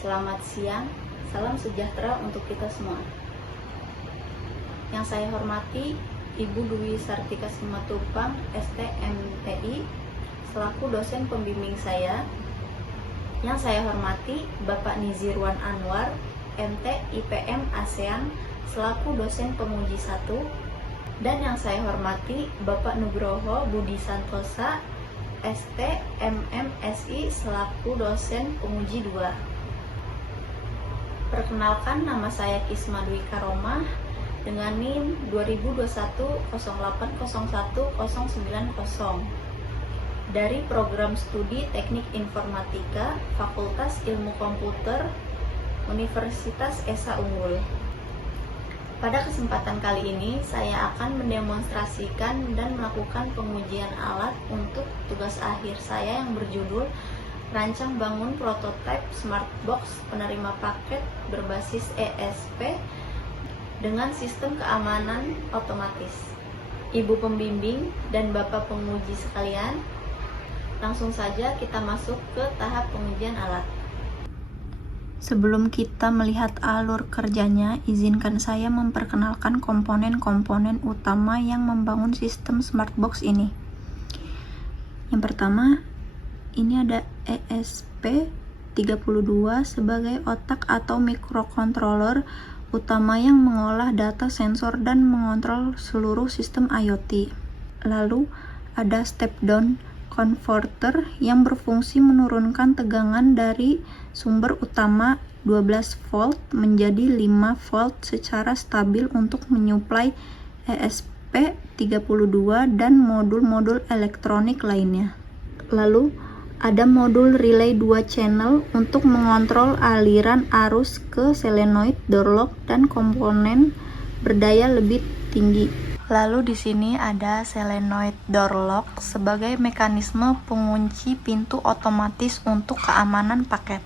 Selamat siang, salam sejahtera untuk kita semua. Yang saya hormati Ibu Dwi Sartika Simatupang, STMTI, selaku dosen pembimbing saya. Yang saya hormati Bapak Nizirwan Anwar, MT IPM ASEAN, selaku dosen pemuji 1. Dan yang saya hormati Bapak Nugroho Budi Santosa, ST MMSI, selaku dosen pemuji 2. Perkenalkan, nama saya Kisma Dwi Karomah dengan NIM 2021-0801-090 dari Program Studi Teknik Informatika Fakultas Ilmu Komputer Universitas Esa Unggul. Pada kesempatan kali ini, saya akan mendemonstrasikan dan melakukan pengujian alat untuk tugas akhir saya yang berjudul Rancang Bangun Prototipe Smartbox Penerima Paket Berbasis ESP dengan Sistem Keamanan Otomatis. Ibu pembimbing dan Bapak penguji sekalian, langsung saja kita masuk ke tahap pengujian alat. Sebelum kita melihat alur kerjanya, izinkan saya memperkenalkan komponen-komponen utama yang membangun sistem Smartbox ini. Yang pertama, ini ada ESP32 sebagai otak atau microcontroller utama yang mengolah data sensor dan mengontrol seluruh sistem IoT. Lalu, ada step-down converter yang berfungsi menurunkan tegangan dari sumber utama 12 volt menjadi 5 volt secara stabil untuk menyuplai ESP32 dan modul-modul elektronik lainnya. Lalu, ada modul relay 2 channel untuk mengontrol aliran arus ke solenoid door lock dan komponen berdaya lebih tinggi. Lalu di sini ada solenoid door lock sebagai mekanisme pengunci pintu otomatis untuk keamanan paket.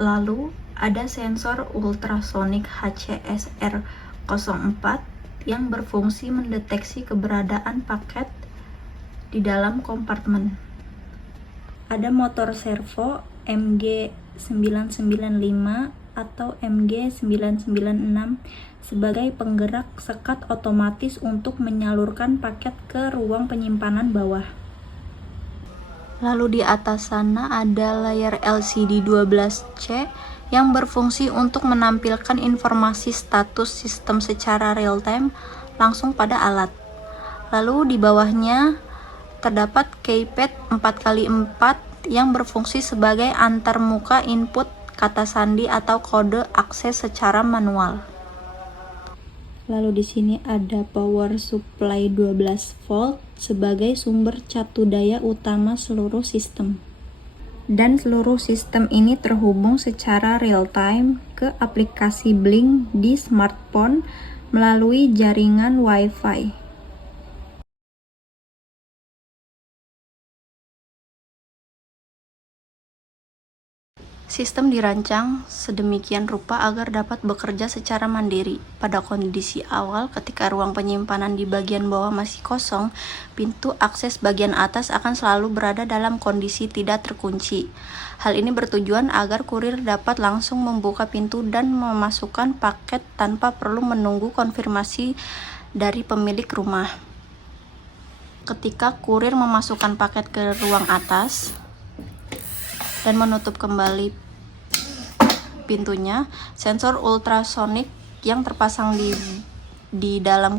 Lalu ada sensor ultrasonic HCSR04 yang berfungsi mendeteksi keberadaan paket di dalam kompartemen. Ada motor servo MG995 atau MG996 sebagai penggerak sekat otomatis untuk menyalurkan paket ke ruang penyimpanan bawah. Lalu di atas sana ada layar LCD 12C yang berfungsi untuk menampilkan informasi status sistem secara real-time langsung pada alat. Lalu di bawahnya terdapat keypad 4x4 yang berfungsi sebagai antarmuka input kata sandi atau kode akses secara manual. Lalu di sini ada power supply 12 volt sebagai sumber catu daya utama seluruh sistem. Dan seluruh sistem ini terhubung secara real time ke aplikasi Blink di smartphone melalui jaringan Wi-Fi. Sistem dirancang sedemikian rupa agar dapat bekerja secara mandiri. Pada kondisi awal, ketika ruang penyimpanan di bagian bawah masih kosong, pintu akses bagian atas akan selalu berada dalam kondisi tidak terkunci. Hal ini bertujuan agar kurir dapat langsung membuka pintu dan memasukkan paket tanpa perlu menunggu konfirmasi dari pemilik rumah. Ketika kurir memasukkan paket ke ruang atas dan menutup kembali pintunya, sensor ultrasonik yang terpasang di dalam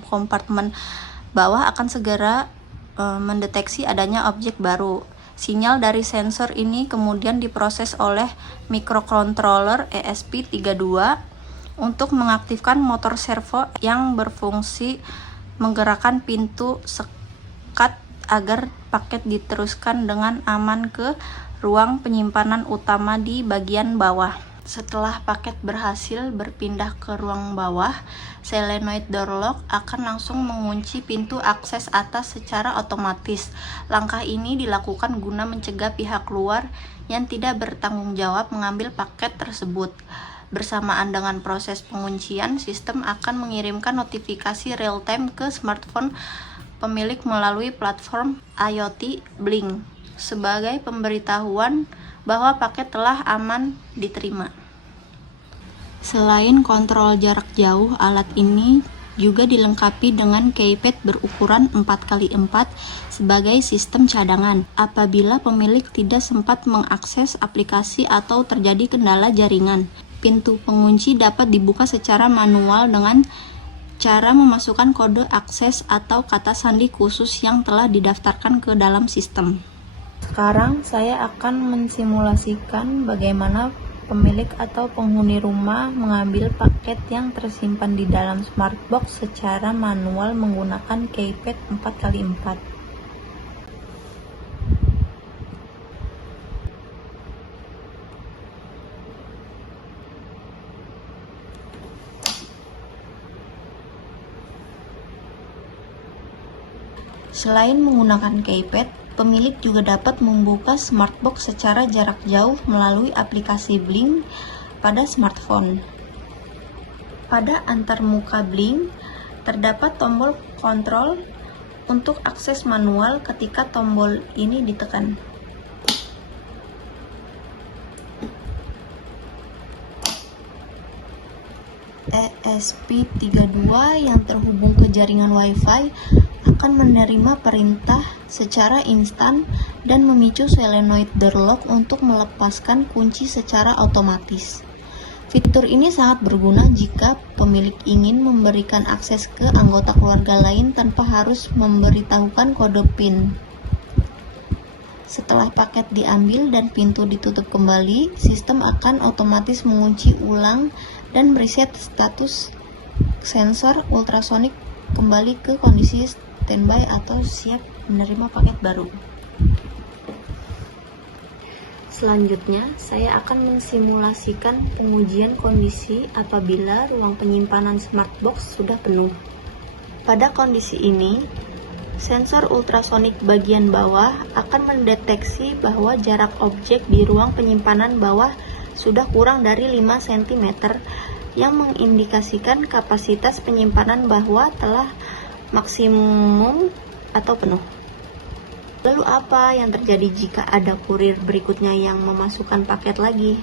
kompartemen bawah akan segera mendeteksi adanya objek baru. Sinyal dari sensor ini kemudian diproses oleh microcontroller ESP32 untuk mengaktifkan motor servo yang berfungsi menggerakkan pintu sekat agar paket diteruskan dengan aman ke ruang penyimpanan utama di bagian bawah. Setelah paket berhasil berpindah ke ruang bawah, solenoid door lock akan langsung mengunci pintu akses atas secara otomatis. Langkah ini dilakukan guna mencegah pihak luar yang tidak bertanggung jawab mengambil paket tersebut. Bersamaan dengan proses penguncian, sistem akan mengirimkan notifikasi real-time ke smartphone pemilik melalui platform IoT Blink sebagai pemberitahuan bahwa paket telah aman diterima. Selain kontrol jarak jauh, alat ini juga dilengkapi dengan keypad berukuran 4x4 sebagai sistem cadangan. Apabila pemilik tidak sempat mengakses aplikasi atau terjadi kendala jaringan, pintu pengunci dapat dibuka secara manual dengan cara memasukkan kode akses atau kata sandi khusus yang telah didaftarkan ke dalam sistem. Sekarang saya akan mensimulasikan bagaimana pemilik atau penghuni rumah mengambil paket yang tersimpan di dalam smartbox secara manual menggunakan keypad 4x4. Selain menggunakan keypad, pemilik juga dapat membuka smartbox secara jarak jauh melalui aplikasi Blink pada smartphone. Pada antarmuka Blink, terdapat tombol kontrol untuk akses manual ketika tombol ini ditekan. ESP32 yang terhubung ke jaringan Wi-Fi akan menerima perintah secara instan dan memicu solenoid door lock untuk melepaskan kunci secara otomatis. Fitur ini sangat berguna jika pemilik ingin memberikan akses ke anggota keluarga lain tanpa harus memberitahukan kode PIN. Setelah paket diambil dan pintu ditutup kembali, sistem akan otomatis mengunci ulang dan mereset status sensor ultrasonik kembali ke kondisi standby atau siap menerima paket baru. Selanjutnya, saya akan mensimulasikan pengujian kondisi apabila ruang penyimpanan smartbox sudah penuh. Pada kondisi ini, sensor ultrasonik bagian bawah akan mendeteksi bahwa jarak objek di ruang penyimpanan bawah sudah kurang dari 5 cm yang mengindikasikan kapasitas penyimpanan bawah telah maksimum atau penuh. Lalu apa yang terjadi jika ada kurir berikutnya yang memasukkan paket lagi?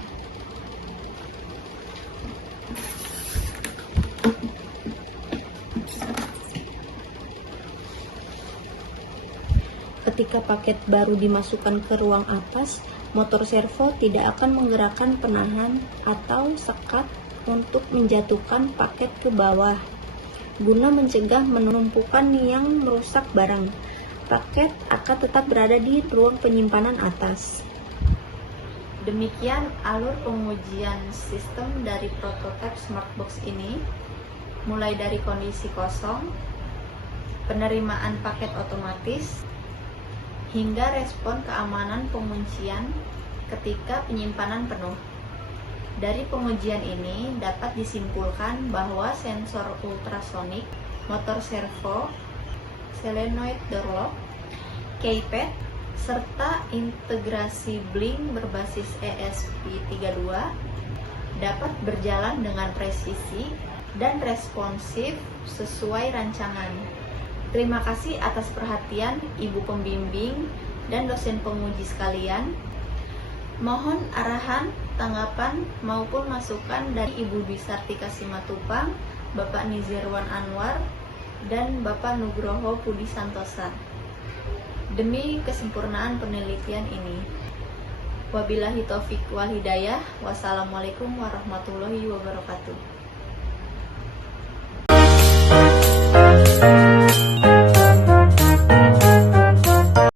Ketika paket baru dimasukkan ke ruang atas, motor servo tidak akan menggerakkan penahan atau sekat untuk menjatuhkan paket ke bawah, guna mencegah penumpukan yang merusak barang. Paket akan tetap berada di ruang penyimpanan atas. Demikian alur pengujian sistem dari prototipe smartbox ini, mulai dari kondisi kosong, penerimaan paket otomatis, hingga respon keamanan penguncian ketika penyimpanan penuh. Dari pengujian ini dapat disimpulkan bahwa sensor ultrasonik, motor servo, solenoid door lock, keypad, serta integrasi Blink berbasis ESP32 dapat berjalan dengan presisi dan responsif sesuai rancangan. Terima kasih atas perhatian Ibu Pembimbing dan dosen penguji sekalian. Mohon arahan, tanggapan, maupun masukan dari Ibu Dwi Sartika Simatupang, Bapak Nizirwan Anwar, dan Bapak Nugroho Pudi Santosa demi kesempurnaan penelitian ini. Wabillahi taufik wal hidayah. Wassalamualaikum warahmatullahi wabarakatuh.